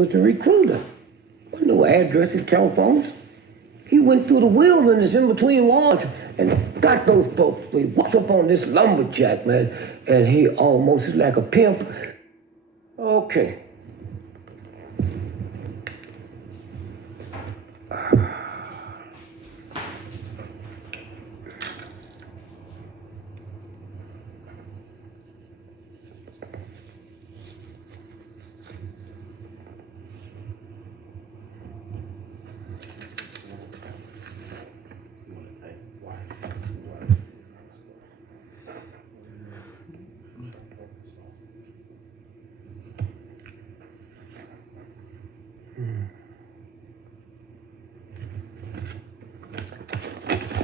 was the recruiter. There no addresses, telephones. He went through the wilderness in between wars and got those folks. He walks up on this lumberjack, man, and he almost is like a pimp. Okay.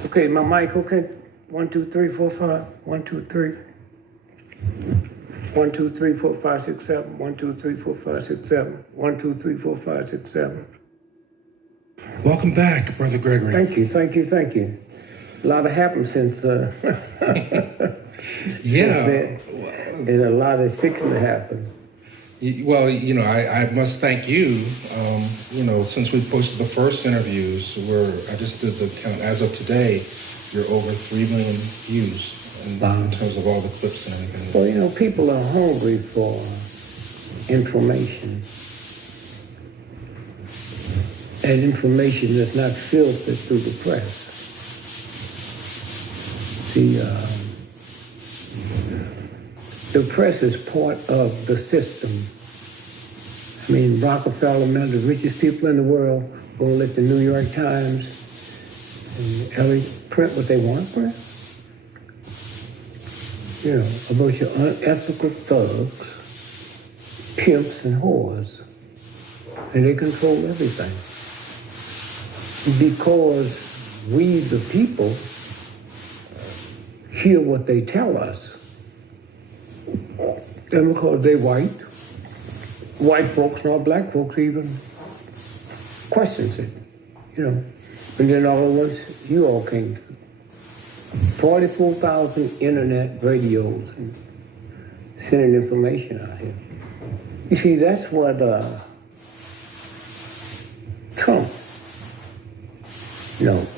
Okay, my mic, okay? 1, 2, 3, 4, 5. 1, 2, 3. 1, 2, 3, 4, 5, 6, 7. 1, 2, 3, 4, 5, 6, 7. 1, 2, 3, 4, 5, 6, 7. Welcome back, Brother Gregory. Thank you, thank you, thank you. A lot has happened since, yeah. Since then, and a lot is fixing to happen. Well, I must thank you. Since we posted the first interviews, I just did the count. As of today, you're over 3 million views in terms of all the clips and everything. Well, people are hungry for information. And information that's not filtered through the press. The press is part of the system. I mean, Rockefeller, man, the richest people in the world, gonna let the New York Times and LA print what they want to print. A bunch of unethical thugs, pimps and whores, and they control everything. Because we, the people, hear what they tell us. Then because they white folks, not black folks even, questions it, And then all at once, you all came through. 44,000 internet radios and sending information out here. You see, that's what Trump knows.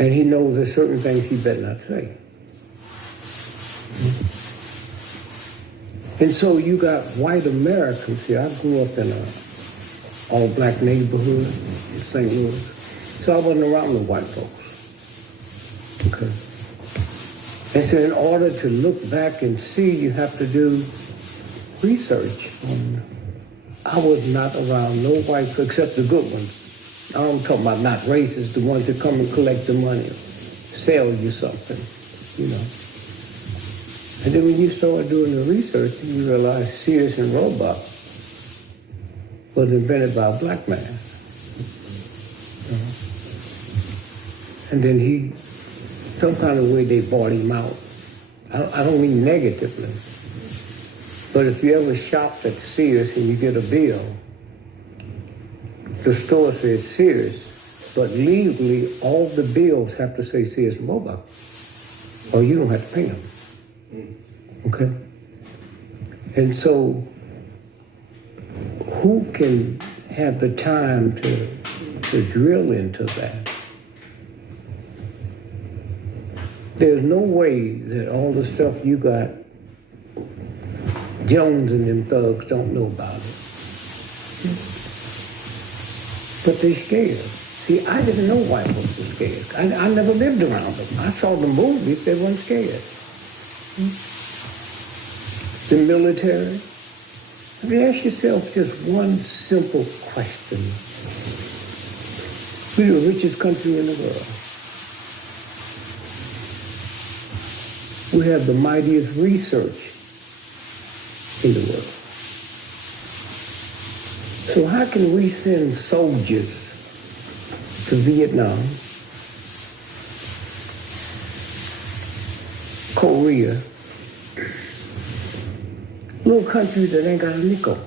And he knows there's certain things he better not say. And so you got white Americans. See, I grew up in an all-black neighborhood in St. Louis, so I wasn't around the white folks. Okay. And so in order to look back and see, you have to do research. I was not around no white folks except the good ones. I'm talking about not racist, the ones that come and collect the money, sell you something, And then when you start doing the research, you realize Sears and Roebuck was invented by a black man. And then some kind of way they bought him out. I don't mean negatively, but if you ever shopped at Sears and you get a bill, the store says Sears, but legally all the bills have to say Sears and Roebuck, or you don't have to pay them. Okay? And so, who can have the time to drill into that? There's no way that all the stuff you got, Jones and them thugs don't know about it. But they're scared. See, I didn't know white folks were scared. I never lived around them. I saw the movies, they weren't scared. The military. I mean, ask yourself just one simple question. We're the richest country in the world. We have the mightiest research in the world. So how can we send soldiers to Vietnam, Korea, little countries that ain't got a nickel?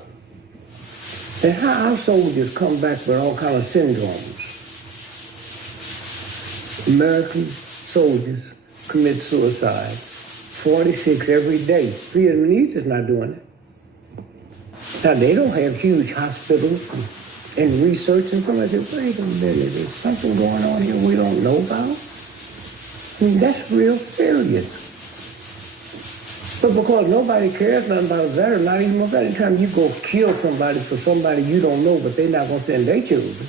And how our soldiers come back with all kind of syndromes? American soldiers commit suicide, 46 every day. Vietnamese is not doing it. Now, they don't have huge hospitals and research, and somebody said, wait a minute, there's something going on here we don't know about? I mean, that's real serious. But because nobody cares nothing about a veteran, not even a veteran, anytime you go kill somebody for somebody you don't know, but they're not going to send their children.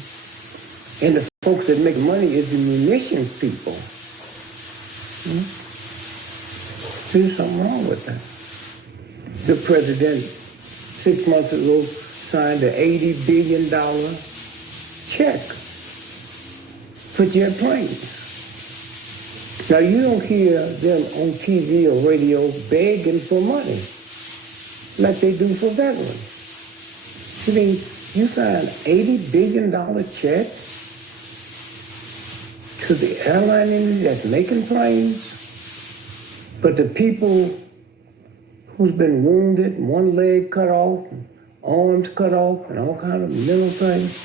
And the folks that make money is the munitions people. There's something wrong with that. The president 6 months ago signed an $80 billion check for jet planes. Now, you don't hear them on TV or radio begging for money like they do for veterans. I mean, you sign an $80 billion check to the airline industry that's making planes, but the people who's been wounded, one leg cut off, arms cut off, and all kind of mental things.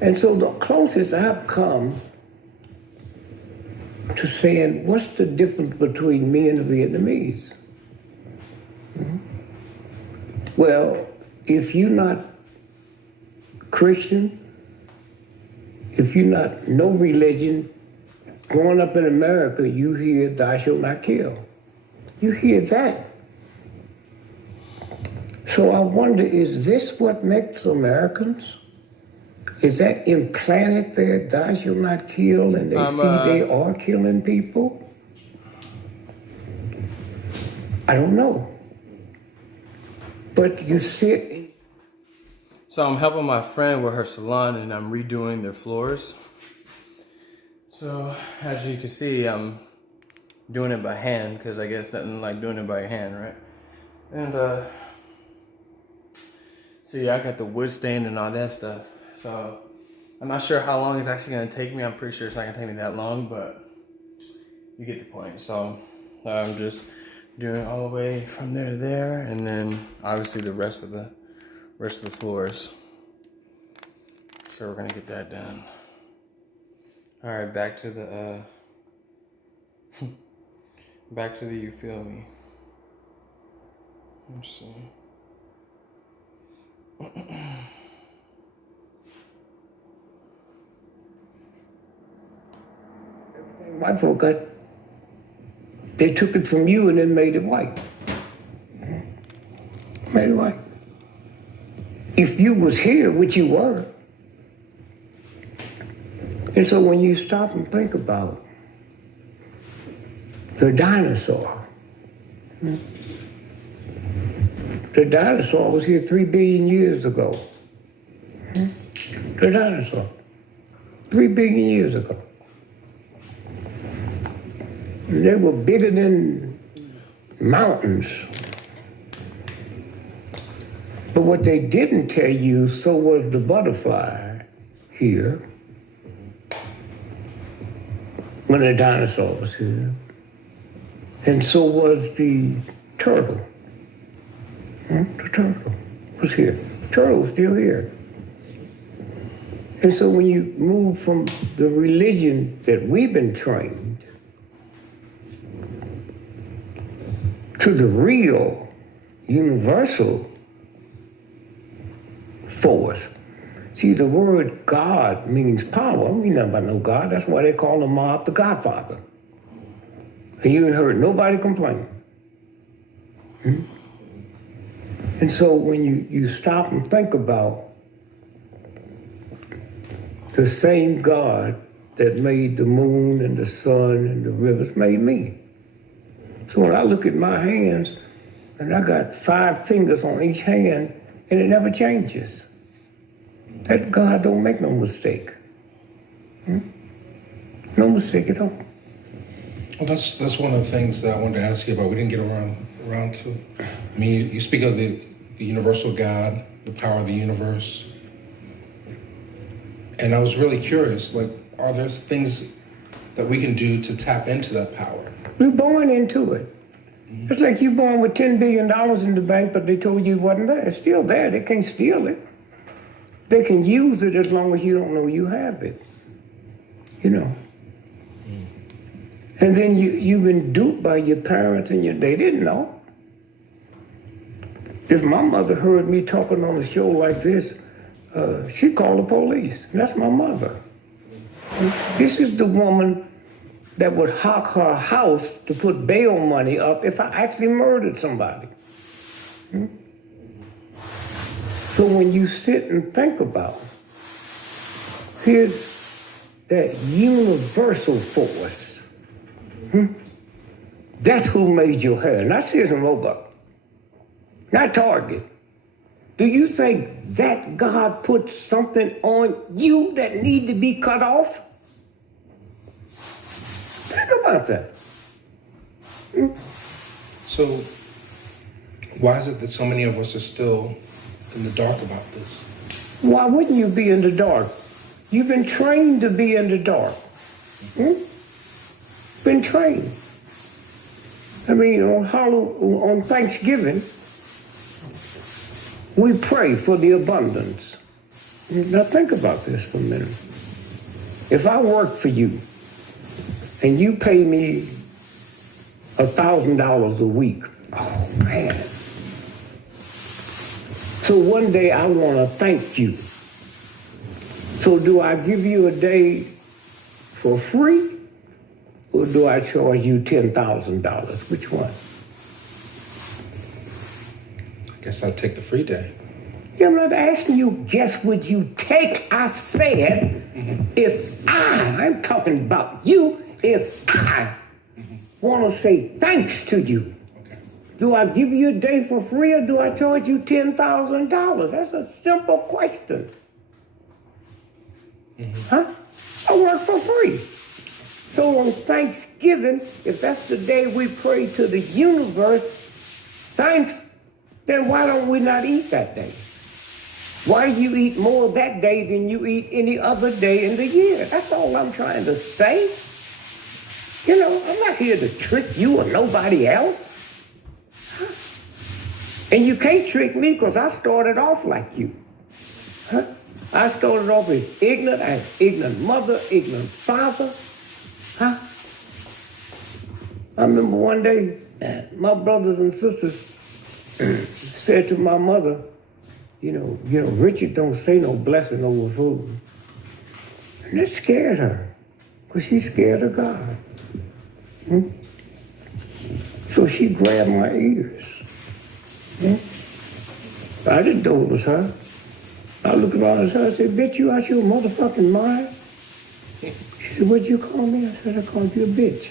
And so the closest I've come to saying, what's the difference between me and the Vietnamese? Well, if you're not Christian, if you're not no religion, growing up in America, you hear thou shalt not kill. You hear that. So I wonder, is this what makes Americans? Is that implanted there, thou shalt not kill, and they see they are killing people? I don't know. But you sit. So I'm helping my friend with her salon and I'm redoing their floors. So as you can see, I'm doing it by hand because I guess nothing like doing it by hand, right? And so yeah, I got the wood stain and all that stuff. So I'm not sure how long it's actually gonna take me. I'm pretty sure it's not gonna take me that long, but you get the point. So I'm just doing all the way from there to there, and then obviously the rest of the floors. So we're gonna get that done. All right, back to the you feel me. Let's see. White folk got, they took it from you and then made it white. Made it white. If you was here, which you were. And so when you stop and think about the dinosaur, the dinosaur was here 3 billion years ago. The dinosaur, 3 billion years ago. They were bigger than mountains. But what they didn't tell you, so was the butterfly here when the dinosaur was here. And so was the turtle. The turtle was here. The turtle was still here. And so when you move from the religion that we've been trained to the real, universal force. See, the word God means power. We know about no God. That's why they call the mob the Godfather. And you ain't heard nobody complain. And so when you stop and think about the same God that made the moon and the sun and the rivers made me. So when I look at my hands, and I got 5 fingers on each hand, and it never changes. That God don't make no mistake. No mistake at all. Well, that's one of the things that I wanted to ask you about. We didn't get around to. I mean, you speak of the universal God, the power of the universe. And I was really curious, like, are there things that we can do to tap into that power? We're born into it. It's like you born with $10 billion in the bank, but they told you it wasn't there. It's still there. They can't steal it. They can use it as long as you don't know you have it. You know. And then you've been duped by your parents and they didn't know. If my mother heard me talking on a show like this, she'd call the police. That's my mother. This is the woman that would hawk her house to put bail money up if I actually murdered somebody. So when you sit and think about, here's that universal force. That's who made your hair, not Sears and Roebuck, not Target. Do you think that God put something on you that need to be cut off? Think about that. So, why is it that so many of us are still in the dark about this? Why wouldn't you be in the dark? You've been trained to be in the dark. Been trained. I mean, on Thanksgiving, we pray for the abundance. Now think about this for a minute. If I work for you and you pay me $1,000 a week, oh man. So one day I want to thank you. So do I give you a day for free or do I charge you $10,000? Which one? I guess I'll take the free day. Yeah, I'm not asking you, guess would you take? I said, if I'm talking about you, if I want to say thanks to you, Okay. do I give you a day for free or do I charge you $10,000? That's a simple question. Huh? I work for free. So on Thanksgiving, if that's the day we pray to the universe, thanks, then why don't we not eat that day? Why do you eat more that day than you eat any other day in the year? That's all I'm trying to say. You know, I'm not here to trick you or nobody else. Huh? And you can't trick me because I started off like you. Huh? I started off as ignorant. I had ignorant mother, ignorant father. Huh? I remember one day, my brothers and sisters said to my mother, you know, Richard don't say no blessing over food. And that scared her, because she's scared of God. So she grabbed my ears. I didn't know it was her. I looked around at her and said, bitch, you out your motherfucking mind? She said, what'd you call me? I said, I called you a bitch.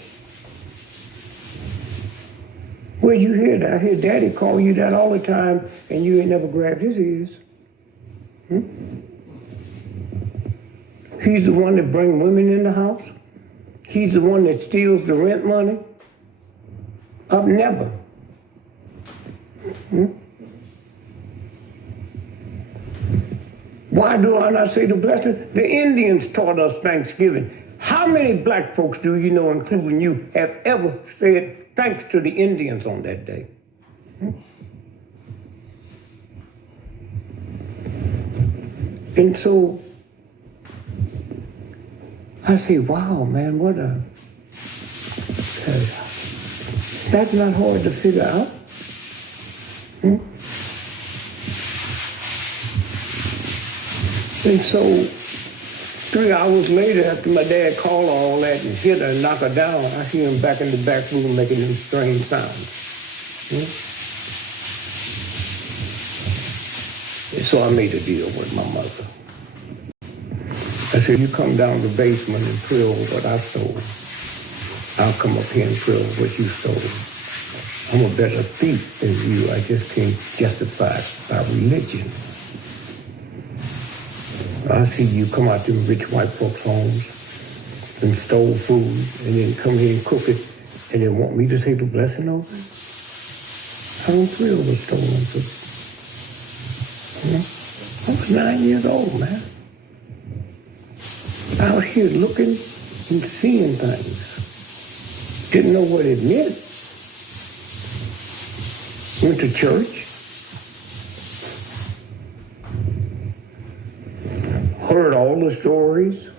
Where'd you hear that? I hear Daddy call you that all the time, and you ain't never grabbed his ears. He's the one that brings women in the house. He's the one that steals the rent money. I've never. Why do I not say the blessing? The Indians taught us Thanksgiving. How many black folks do you know, including you, have ever said thanks to the Indians on that day? And so I say, wow, man, what a... That's not hard to figure out. And so 3 hours later, after my dad called all that and hit her and knocked her down, I hear him back in the back room making them strange sounds. And so I made a deal with my mother. I said, you come down the basement and drill what I stole. I'll come up here and drill what you stole. I'm a better thief than you. I just can't justify it by religion. I see you come out to rich white folks' homes and stole food and then come here and cook it and then want me to say the blessing over it. I don't thrill with stolen food. I was 9 years old, man. Out here looking and seeing things. Didn't know what it meant. Went to church. Heard all the stories.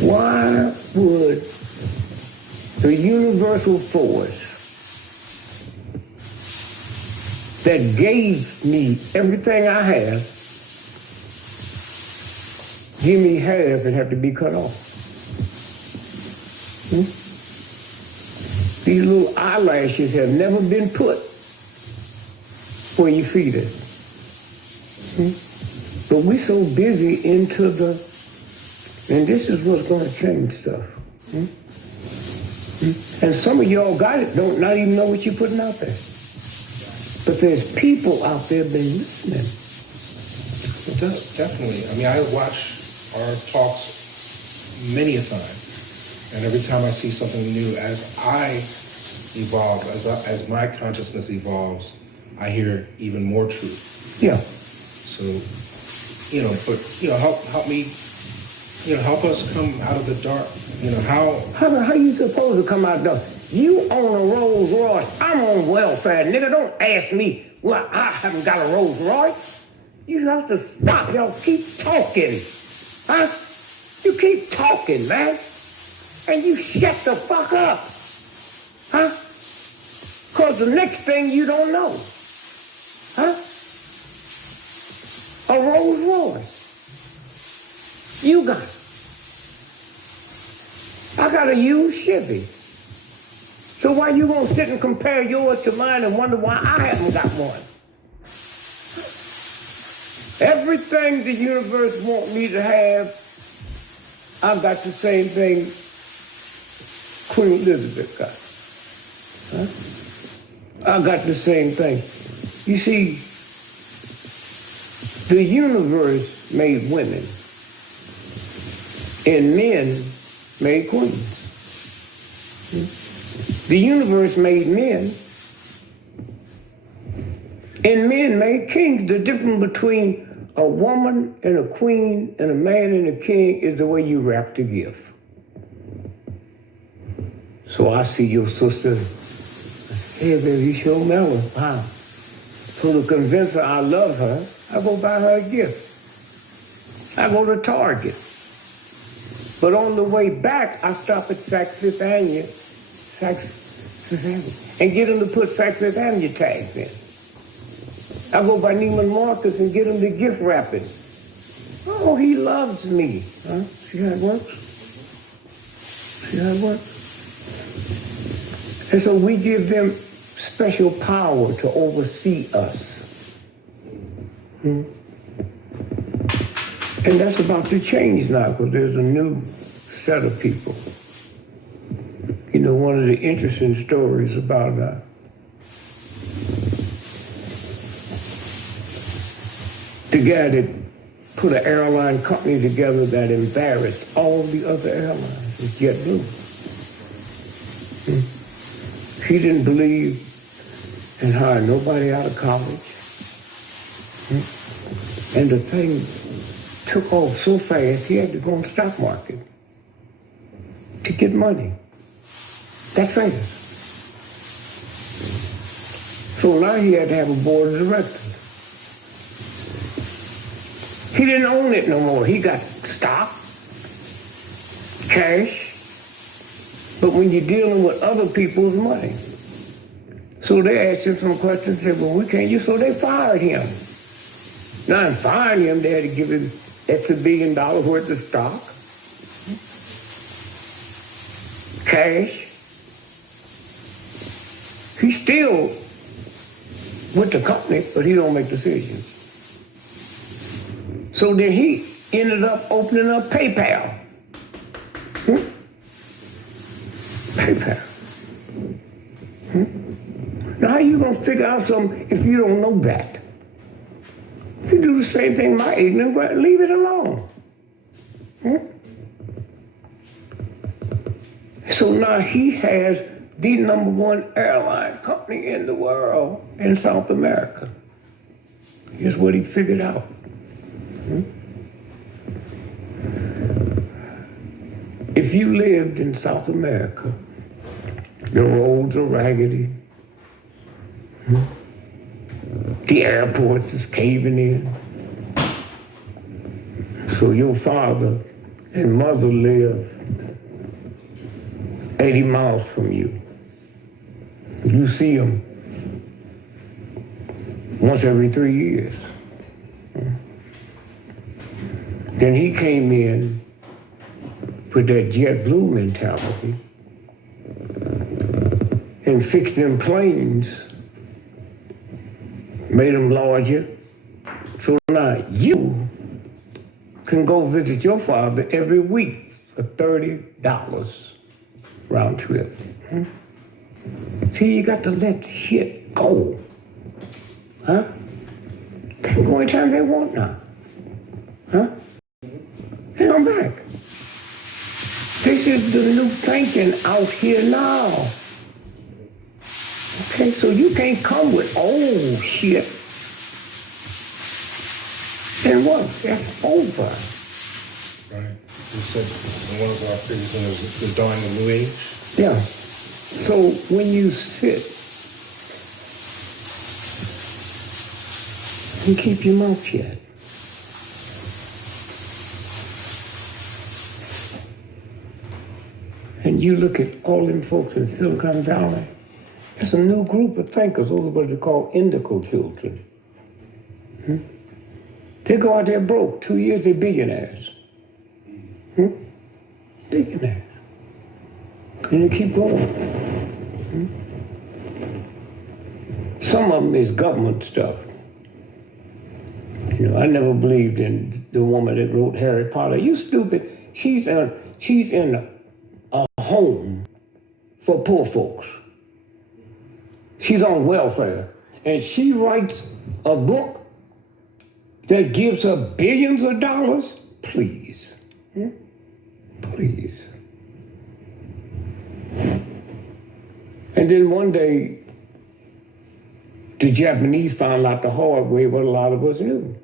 Why would the universal force that gave me everything I have, give me half and have to be cut off. These little eyelashes have never been put where your feet is. But we're so busy into the, and this is what's going to change stuff. And some of y'all got it, don't not even know what you're putting out there. But there's people out there been listening. Definitely. I mean, I watch our talks many a time. And every time I see something new, as I evolve, as my consciousness evolves, I hear even more truth. Yeah. So, help me, help us come out of the dark. How you supposed to come out there? You own a Rolls Royce. I'm on welfare, nigga. Don't ask me. Well, I haven't got a Rolls Royce. You have to stop. Y'all keep talking. Huh? You keep talking, man. And you shut the fuck up. Huh? Because the next thing you don't know. Huh? A Rolls Royce. You got it. I got a used Chevy. So why you gonna sit and compare yours to mine and wonder why I haven't got one? Everything the universe wants me to have, I've got the same thing Queen Elizabeth got. Huh? I got the same thing. You see, the universe made women, and men made queens. The universe made men, and men made kings. The difference between a woman and a queen and a man and a king is the way you wrap the gift. So I see your sister, hey baby, you sure mellow. Wow. So to convince her I love her, I go buy her a gift. I go to Target. But on the way back, I stop at Saks Fifth Avenue, and get them to put Saks Fifth Avenue tags in. I go by Neiman Marcus and get him the gift wrapping. Oh, he loves me. Huh? See how it works? See how it works? And so we give them special power to oversee us. And that's about to change now because there's a new set of people. You know, one of the interesting stories about the guy that put an airline company together that embarrassed all the other airlines was JetBlue. He didn't believe in hiring nobody out of college. And the thing took off so fast, he had to go on the stock market to get money. That fast. So now he had to have a board of directors. He didn't own it no more. He got stock, cash, but when you're dealing with other people's money. So they asked him some questions, said, well, we can't use, so they fired him. Now in firing him, they had to give him X $1 billion worth of stock, cash. He's still with the company, but he don't make decisions. So then he ended up opening up PayPal. PayPal. Now how you gonna figure out something if you don't know that? You do the same thing my ignorant, but leave it alone. So now he has the #1 airline company in the world in South America. Here's what he figured out. If you lived in South America, the roads are raggedy. The airports is caving in. So your father and mother live 80 miles from you. You see them once every 3 years. Then he came in with that JetBlue mentality and fixed them planes, made them larger. So now you can go visit your father every week for $30 round trip. See, you got to let shit go. Huh? They can go anytime they want now. Huh? And I'm back. This is the new thinking out here now. Okay, so you can't come with old shit. And what? That's over. Right. You said in one of our previous ones, the dawn of the new age. Yeah. So when you sit and keep your mouth shut, and you look at all them folks in Silicon Valley, it's a new group of thinkers. Those are what they call indigo children. They go out there broke. 2 years, they're billionaires. Billionaires. And you keep going. Some of them is government stuff. You know, I never believed in the woman that wrote Harry Potter. You stupid. She's in a home for poor folks. She's on welfare. And she writes a book that gives her billions of dollars. Please. Please. And then one day, the Japanese found out the hard way what a lot of us knew.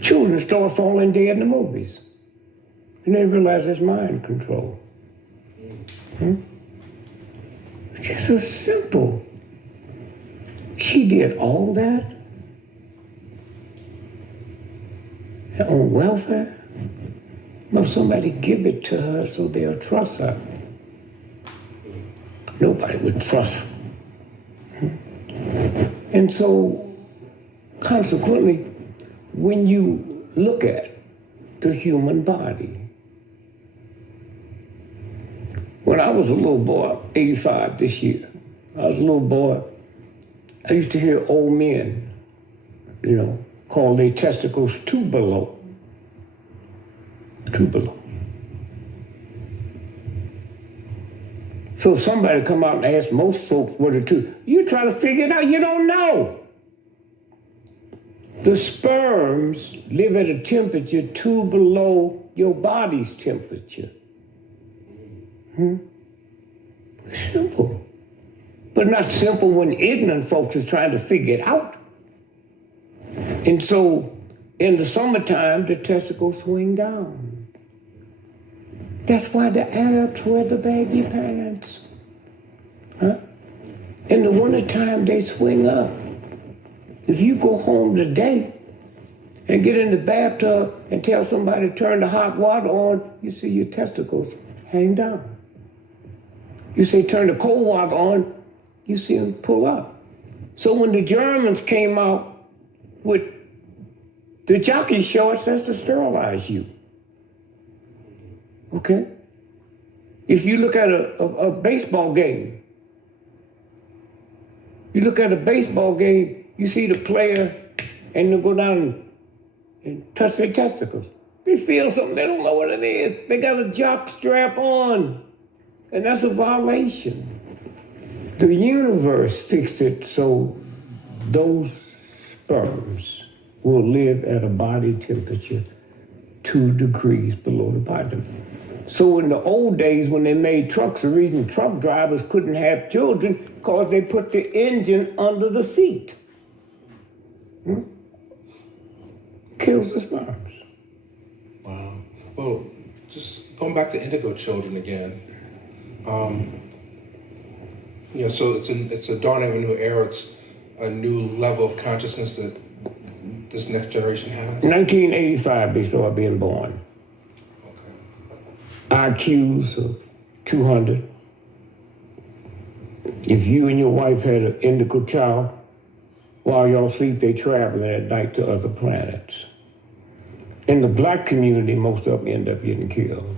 Children start falling dead in the movies. And they realize it's mind control. It's just so simple. She did all that on welfare. But somebody give it to her so they'll trust her. Nobody would trust her. And so, consequently, when you look at the human body, when I was a little boy, 85 this year, I was a little boy, I used to hear old men, call their testicles tubalo. Tubalo. So somebody come out and ask most folks what are two. You try to figure it out, you don't know. The sperms live at a temperature 2 below your body's temperature. It's simple. But not simple when ignorant folks is trying to figure it out. And so in the summertime, the testicles swing down. That's why the Arabs wear the baggy pants. In the wintertime, they swing up. If you go home today and get in the bathtub and tell somebody to turn the hot water on, you see your testicles hang down. You say turn the cold water on, you see them pull up. So when the Germans came out with the jockey shorts, that's to sterilize you. Okay? If you look at a baseball game, you see the player and they go down and touch their testicles. They feel something, they don't know what it is. They got a jock strap on, and that's a violation. The universe fixed it so those sperms will live at a body temperature 2 degrees below the bottom. So in the old days when they made trucks, the reason truck drivers couldn't have children because they put the engine under the seat. Kills the sperms. Wow. Well, just going back to indigo children again. So it's a dawn of a new era. It's a new level of consciousness that this next generation has. 1985, they started being born. IQs of 200. If you and your wife had an indigo child, While y'all sleep, they traveling at night to other planets. In the black community, most of them end up getting killed.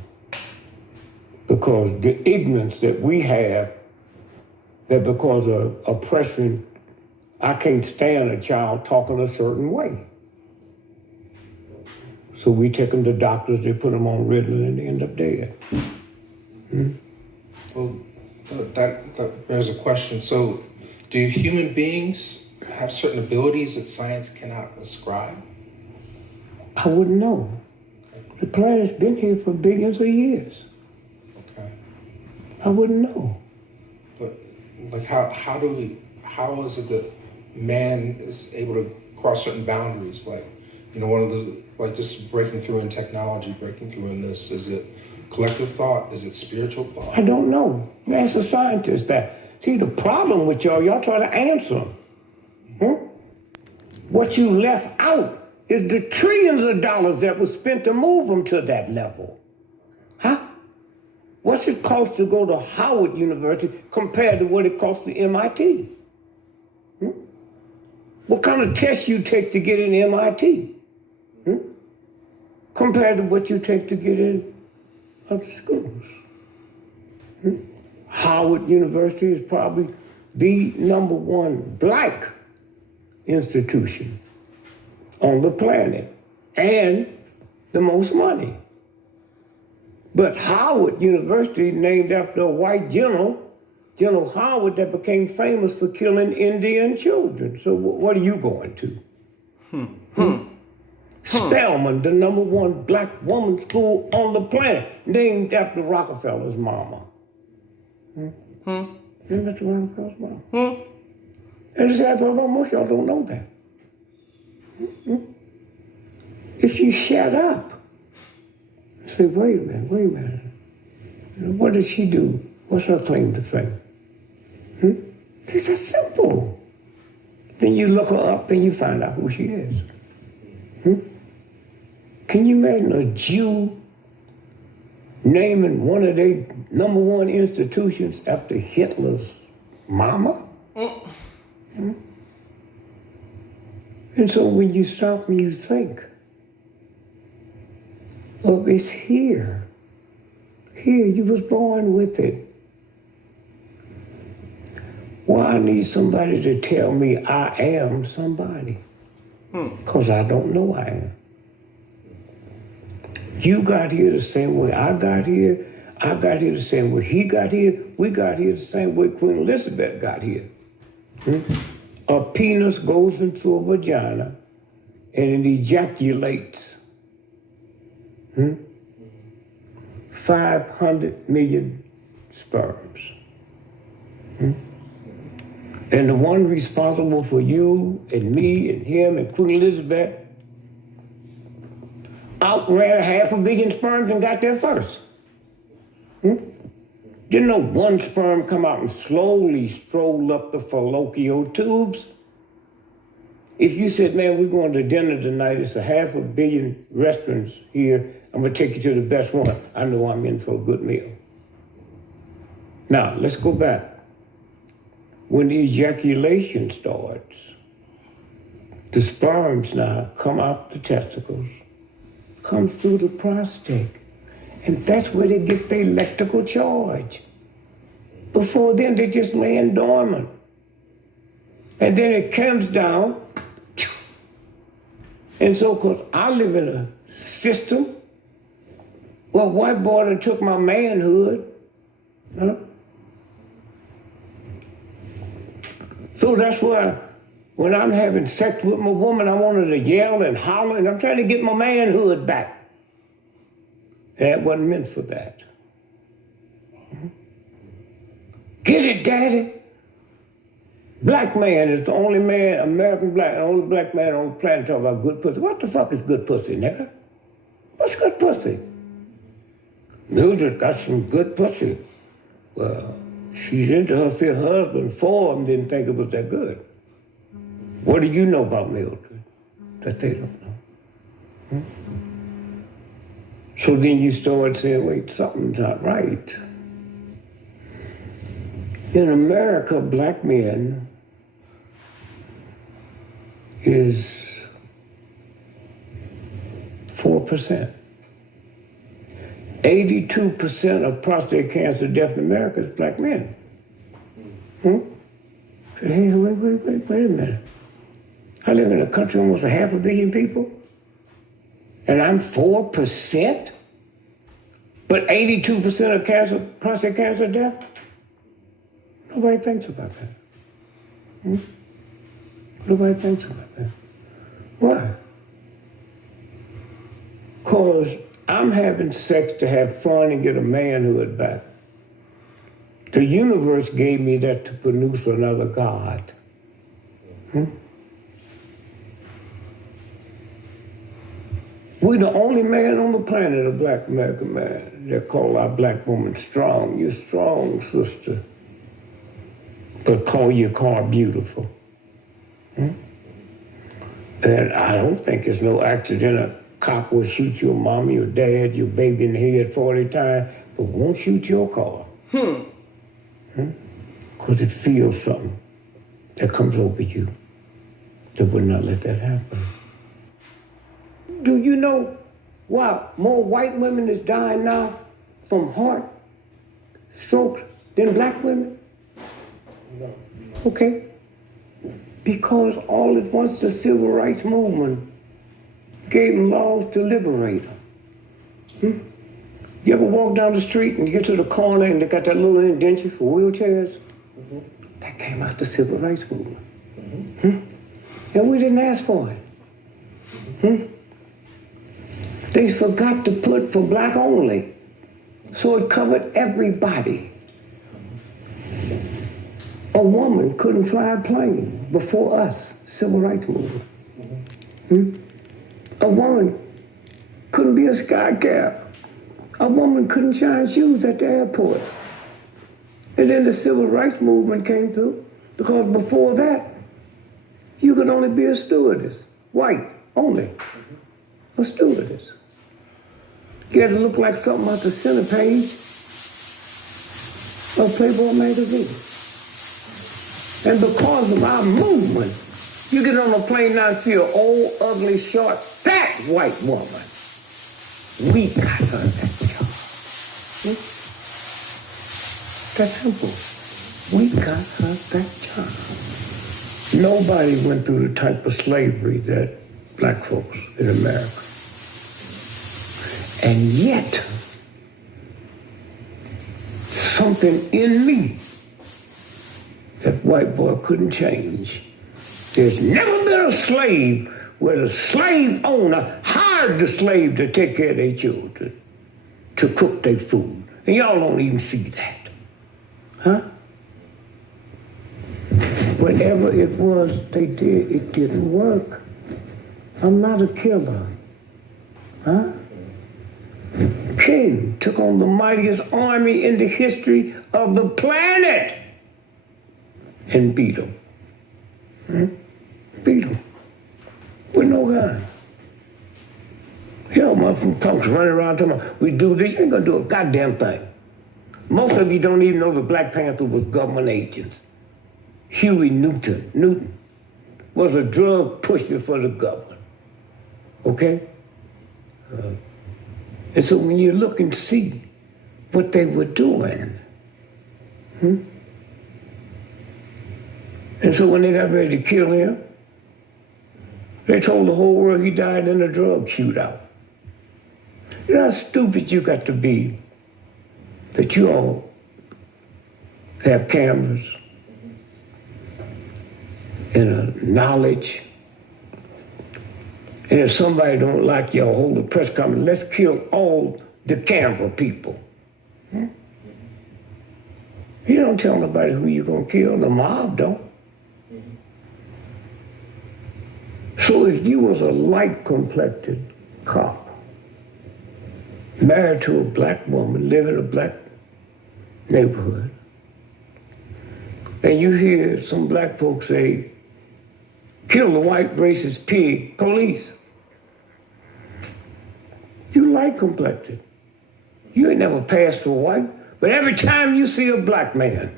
Because the ignorance that we have, that because of oppression, I can't stand a child talking a certain way. So we take them to doctors, they put them on Ritalin, and they end up dead. Well, that bears a question. So, do human beings have certain abilities that science cannot ascribe? I wouldn't know. The planet's been here for billions of years. Okay. I wouldn't know. But, like, how is it that man is able to cross certain boundaries? Like, you know, one of the, like, just breaking through in technology, breaking through in this, is it collective thought? Is it spiritual thought? I don't know. You ask a scientist that. See, the problem with y'all try to answer them. What you left out is the trillions of dollars that was spent to move them to that level. Huh? What's it cost to go to Howard University compared to what it costs to MIT? What kind of test you take to get in MIT? Compared to what you take to get in other schools. Howard University is probably the #1 black institution on the planet and the most money. But Howard University, named after a white general, General Howard, that became famous for killing Indian children. So what are you going to? Spelman, the #1 black woman school on the planet, named after Rockefeller's mama. Named after Rockefeller's mama. And the sad part about most y'all don't know that. If you shut up, say, wait a minute. What did she do? What's her claim to fame? It's that simple. Then you look her up and you find out who she is. Can you imagine a Jew naming one of their #1 institutions after Hitler's mama? And so when you stop and you think, oh, it's here. Here, you was born with it. Well, I need somebody to tell me I am somebody. Because I don't know I am. You got here the same way I got here. I got here the same way he got here. We got here the same way Queen Elizabeth got here. A penis goes into a vagina and it ejaculates 500 million sperms. And the one responsible for you and me and him and Queen Elizabeth outran 500 million sperms and got there first. Didn't no one sperm come out and slowly stroll up the fallopian tubes? If you said, man, we're going to dinner tonight, it's 500 million restaurants here, I'm gonna take you to the best one, I know I'm in for a good meal. Now, let's go back. When the ejaculation starts, the sperms now come out the testicles, comes through the prostate, and that's where they get their electrical charge. Before then, they're just laying dormant. And then it comes down, and so, because I live in a system, well, white boy that took my manhood, So that's why when I'm having sex with my woman, I want her to yell and holler, and I'm trying to get my manhood back. And it wasn't meant for that. Get it, daddy? Black man is the only man, American black, the only black man on the planet talking about good pussy. What the fuck is good pussy, nigga? What's good pussy? Mildred got some good pussy. Well, she's into her fifth husband. 4 of them didn't think it was that good. What do you know about Mildred that they don't know? So then you start saying, wait, something's not right. In America, black men is 4%. 82% of prostate cancer death in America is black men. Hey, wait a minute. I live in a country almost 500 million people, and I'm 4%? But 82% of prostate cancer death? Nobody thinks about that. Nobody thinks about that. Why? Because I'm having sex to have fun and get a manhood back. The universe gave me that to produce another God. We're the only man on the planet, a black American man, that call our black woman strong. You're strong, sister. But call your car beautiful. And I don't think it's no accident a cop will shoot your mama, your dad, your baby in the head 40 times, but won't shoot your car. Because it feels something that comes over you that would not let that happen. Do you know why more white women is dying now from heart strokes than black women? Okay. Because all at once the civil rights movement gave them laws to liberate them. You ever walk down the street and you get to the corner and they got that little indenture for wheelchairs? That came out the civil rights movement. And we didn't ask for it. They forgot to put for black only. So it covered everybody. A woman couldn't fly a plane before us, civil rights movement. A woman couldn't be a sky cap. A woman couldn't shine shoes at the airport. And then the civil rights movement came through, because before that, you could only be a stewardess, white only, a stewardess. You had to look like something out the center page of Playboy magazine. And because of our movement, you get on a plane now and see an old, ugly, short, fat white woman. We got her that job. That's simple. We got her that job. Nobody went through the type of slavery that black folks in America. And yet, something in me that white boy couldn't change. There's never been a slave where the slave owner hired the slave to take care of their children, to cook their food. And y'all don't even see that. Whatever it was they did, it didn't work. I'm not a killer. King took on the mightiest army in the history of the planet and beat him. Beat him with no gun. Hell, motherfucking punks running around talking about, we do this, you ain't gonna do a goddamn thing. Most of you don't even know the Black Panther was government agents. Huey Newton was a drug pusher for the government. Okay? And so when you look and see what they were doing, and so when they got ready to kill him, they told the whole world he died in a drug shootout. You know how stupid you got to be that you all have cameras and knowledge. And if somebody don't like you, hold a press conference, let's kill all the camera people. You don't tell nobody who you're gonna kill, the mob don't. So if you was a light-complected cop, married to a black woman, live in a black neighborhood, and you hear some black folks say, kill the white racist pig, police. You light-complected. You ain't never passed for white, but every time you see a black man,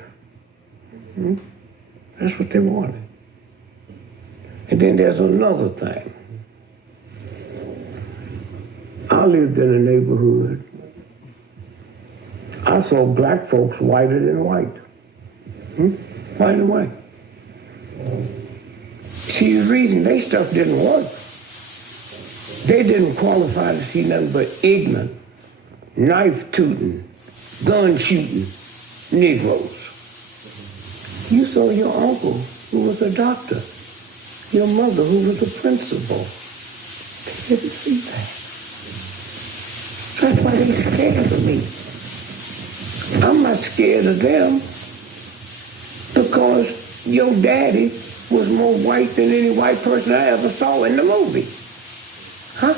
that's what they wanted. And then there's another thing. I lived in a neighborhood. I saw black folks whiter than white. White and white. See, the reason they stuff didn't work, they didn't qualify to see nothing but ignorant, knife-tooting, gun-shooting Negroes. You saw your uncle, who was a doctor, your mother, who was a principal. They didn't see that. That's why they scared of me. I'm not scared of them because your daddy was more white than any white person I ever saw in the movie. Huh?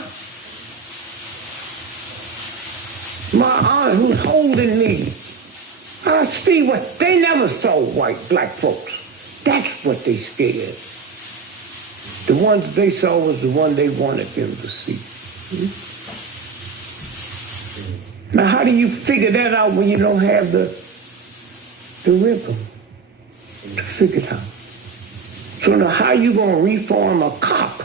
My aunt who's holding me, I see what, they never saw white black folks. That's what they scared. The ones they saw was the one they wanted them to see. Now, how do you figure that out when you don't have the rhythm to figure it out? So now, how you gonna reform a cop?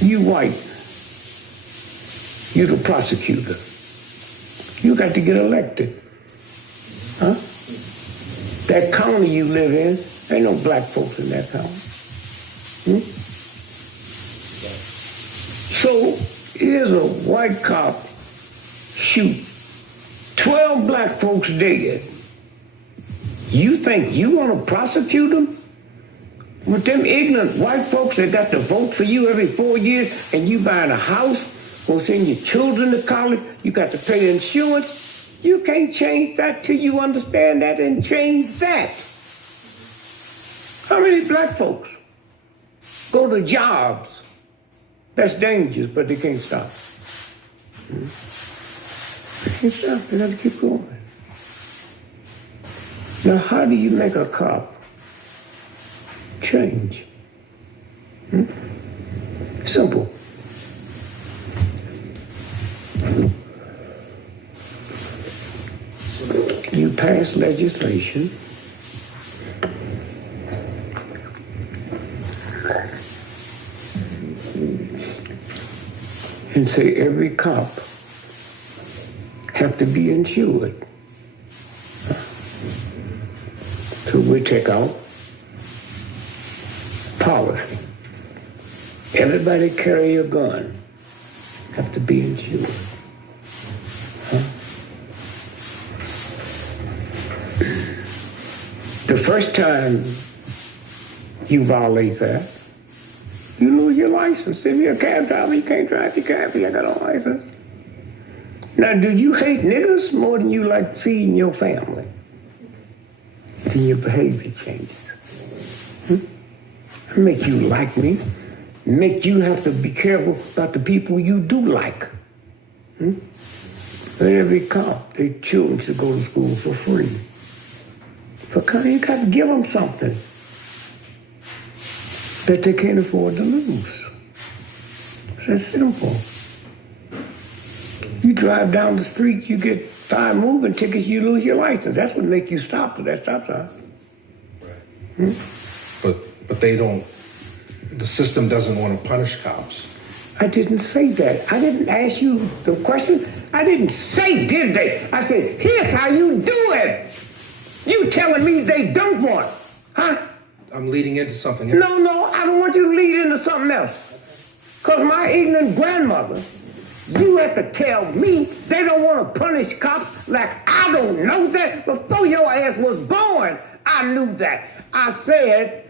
You white, you the prosecutor. You got to get elected, huh? That county you live in, ain't no black folks in that county. So here's a white cop shoot 12 black folks dead. You think you want to prosecute them? With them ignorant white folks that got to vote for you every 4 years and you buying a house or send your children to college, you got to pay insurance. You can't change that till you understand that and change that. How many black folks go to jobs? That's dangerous, but they can't stop. They can't stop, they gotta keep going. Now, how do you make a cop change? Simple. You pass legislation and say every cop have to be insured. So we take out policy. Everybody carry a gun, have to be insured. The first time you violate that, you lose your license. If you're a cab driver, you can't drive your cab. You got a license. Now, do you hate niggas more than you like feeding your family? Then your behavior changes. Make you like me. Make you have to be careful about the people you do like. And every cop, their children should go to school for free. Because you got to give them something that they can't afford to lose. It's that simple. You drive down the street, you get 5 moving tickets, you lose your license. That's what make you stop at that stop sign. Right. But they don't, the system doesn't want to punish cops. I didn't say that. I didn't ask you the question. I didn't say, did they? I said, here's how you do it. You telling me they don't want, huh? I'm leading into something else. No, I don't want you to lead into something else. Because my ignorant grandmother, you have to tell me they don't want to punish cops like I don't know that. Before your ass was born, I knew that. I said,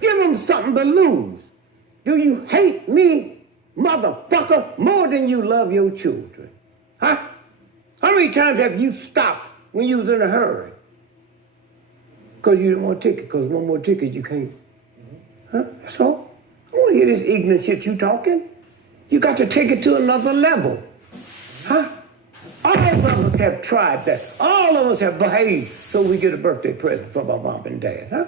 give them something to lose. Do you hate me, motherfucker, more than you love your children? Huh? How many times have you stopped when you was in a hurry? Because you didn't want a ticket, because one more ticket you can't. Huh? That's all. I don't want to hear this ignorant shit you talking. You got to take it to another level. Huh? All of us have tried that. All of us have behaved so we get a birthday present from our mom and dad, huh?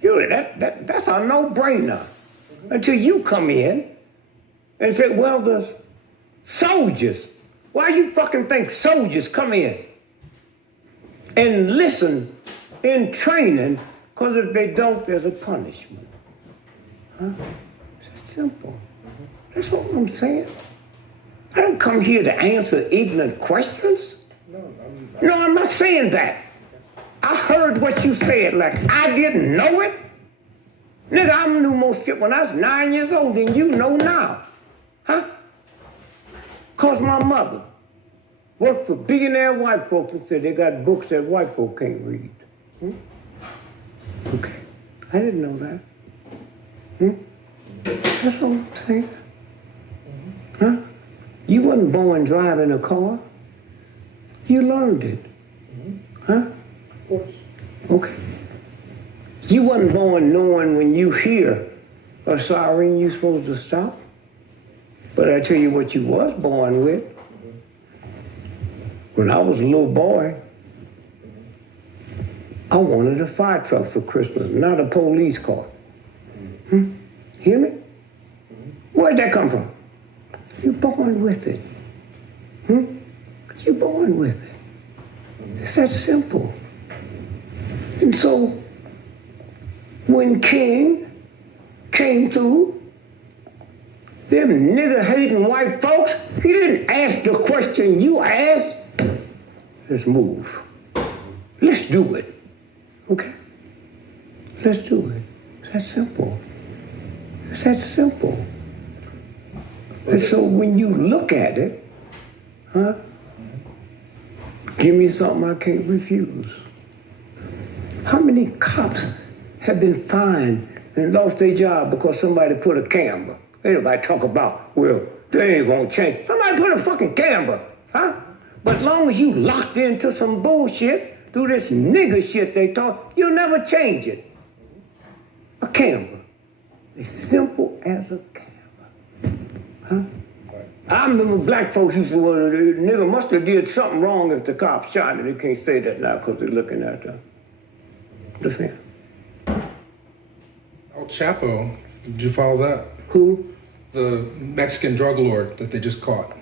That's a no-brainer. Until you come in and say, well, the soldiers, why you fucking think soldiers come in and listen in training Because if they don't, there's a punishment. Huh? It's simple. That's all I'm saying. I don't come here to answer ignorant questions. No, I'm not saying that. I heard what you said, like I didn't know it. Nigga, I knew more shit when I was 9 years old than you know now. Huh? Cause my mother worked for billionaire white folks and said they got books that white folk can't read. Okay. I didn't know that. That's all I'm saying. Huh? You wasn't born driving a car. You learned it. Huh? Of course. Okay. You wasn't born knowing when you hear a siren you're supposed to stop. But I tell you what you was born with. When I was a little boy, I wanted a fire truck for Christmas, not a police car. Hear me? Where'd that come from? You're born with it. You're born with it. It's that simple. And so, when King came through, them nigger-hating white folks, he didn't ask the question you asked. Let's move. Let's do it. Okay? Let's do it. It's that simple. It's that simple. And so when you look at it, huh? Give me something I can't refuse. How many cops have been fined and lost their job because somebody put a camera? Everybody talk about, well, they ain't gonna change. Somebody put a fucking camera, huh? But as long as you locked into some bullshit, through this nigger shit they talk, you'll never change it. A camera. As simple as a camera. Huh? I remember black folks used to say, well, the nigga must have did something wrong if the cops shot it. They can't say that now because they're looking at the film. El Chapo, did you follow that? Who? The Mexican drug lord that they just caught.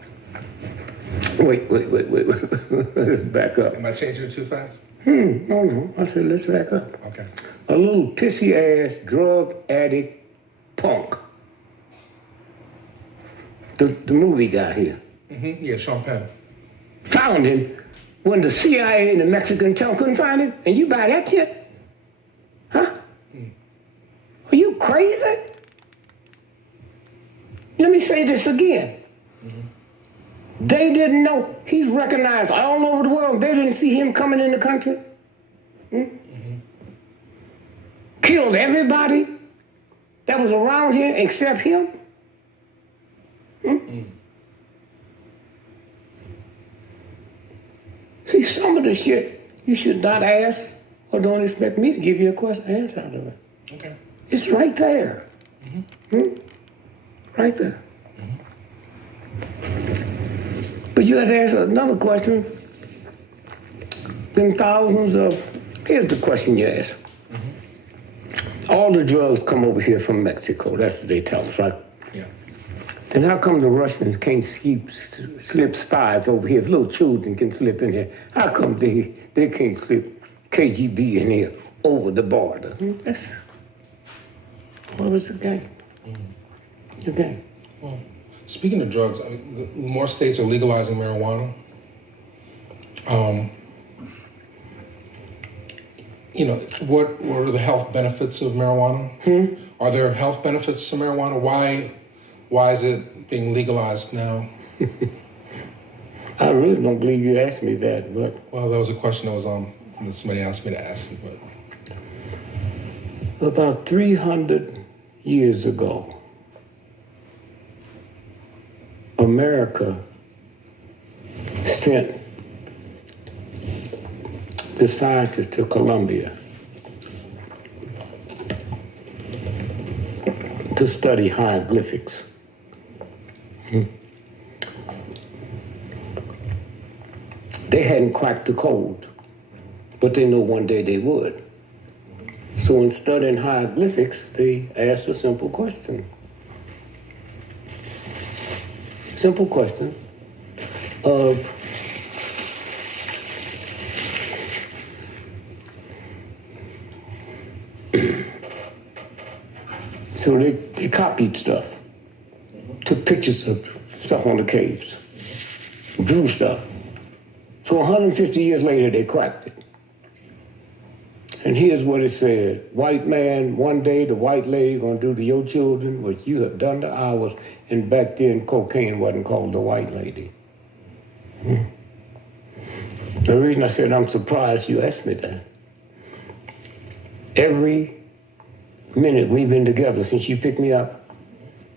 Wait. Let's back up. Am I changing it too fast? No. I said, let's back up. Okay. A little pissy-ass, drug addict punk. The movie guy here. Yeah, Sean Penn. Found him when the CIA and the Mexican town couldn't find him, and you buy that shit? Huh? Are you crazy? Let me say this again. They didn't know. He's recognized all over the world. They didn't see him coming in the country. Killed everybody that was around here except him. See, some of the shit you should not ask or don't expect me to give you a answer out of it. Okay. It's right there. Right there. But you have to ask another question. Then thousands of, here's the question you ask. All the drugs come over here from Mexico. That's what they tell us, right? Yeah. Then how come the Russians can't slip spies over here? If little children can slip in here, how come they can't slip KGB in here over the border? That's, what was the game? The game. Well, speaking of drugs, I mean, more states are legalizing marijuana. What are the health benefits of marijuana? Are there health benefits to marijuana? Why is it being legalized now? I really don't believe you asked me that, but... Well, that was a question that was on, that somebody asked me to ask you, but... About 300 years ago, America sent the scientists to Colombia to study hieroglyphics. They hadn't cracked the code, but they know one day they would. So in studying hieroglyphics, they asked a simple question. Simple question of So they copied stuff, took pictures of stuff on the caves, drew stuff. So 150 years later, they cracked it. And here's what it said. White man, one day the white lady gonna do to your children what you have done to ours. And back then, cocaine wasn't called the white lady. The reason I said I'm surprised you asked me that. Every minute we've been together since you picked me up,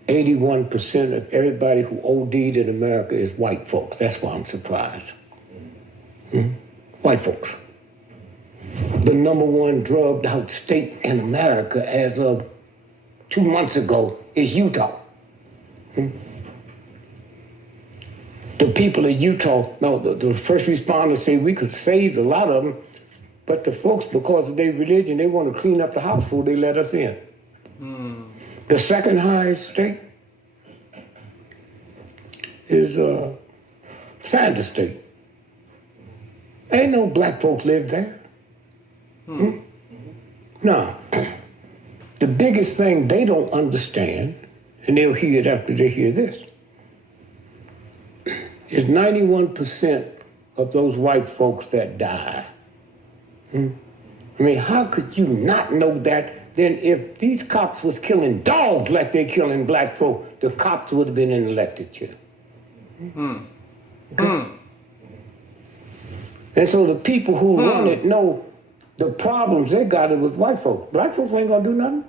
81% of everybody who OD'd in America is white folks. That's why I'm surprised. White folks. The #1 drugged out state in America as of 2 months ago is Utah. The people of Utah, now the first responders say we could save a lot of them, but the folks, because of their religion, they want to clean up the house before they let us in. The second highest state is Sanders State. Ain't no black folks live there. Now, the biggest thing they don't understand, and they'll hear it after they hear this, is 91% of those white folks that die. I mean, how could you not know that? Then if these cops was killing dogs like they're killing black folk, the cops would have been in the elected chair. Okay? And so the people who run it know the problems they got it with white folks. Black folks ain't gonna do nothing.